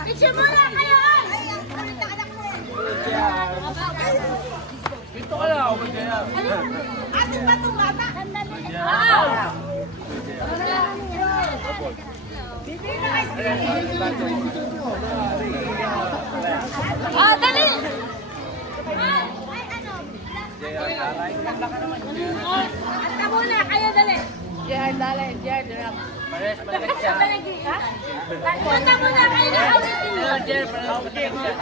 Picture muna kayo! Dito ka lang, okay kaya. Atin ba itong bata? Sandali. Ah, dali! Ata muna, kayo dali. Diyan, dali, diyan, diyan. Pares, malagay siya. Ata muna, kayo na awitin. Jer, pares, malagay siya.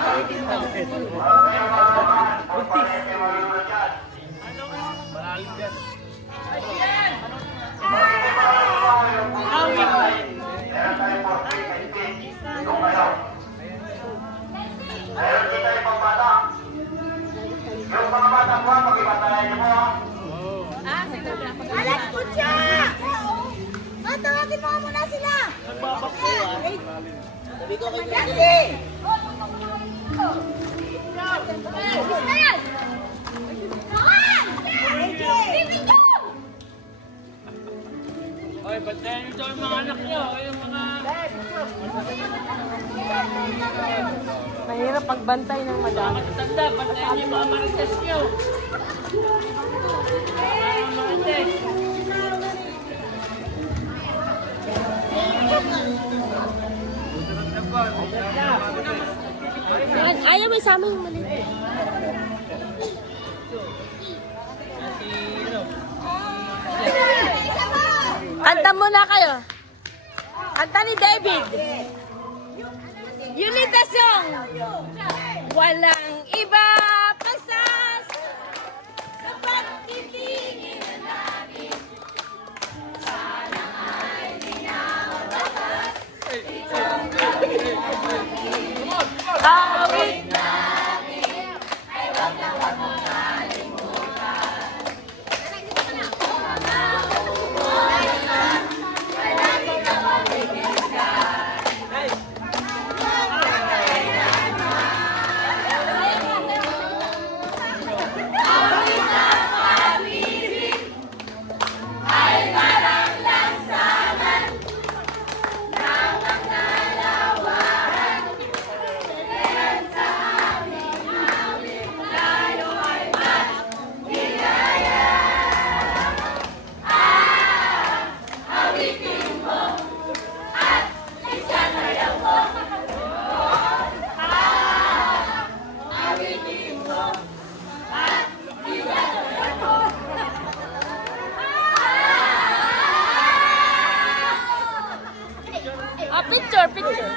Malalim yan. Alas po siya! Tawagin mo muna sila! Sabi ko kay Nancy! Gusto na yan! Oy, bantayan nyo yung mga anak nyo. Yung mga... Mahirap pagbantay ng madami. Matatanda, bantayan nyo yung mga marites nyo. Marites. Ayaw may sama yung maliit. Kanta muna kayo. Kanta ni David. You need the song. Walang iba pa sa pagtitingin natin. Sana ay di na mabakas. Awit natin ay wag na wag mo nalimutan. Picture, picture.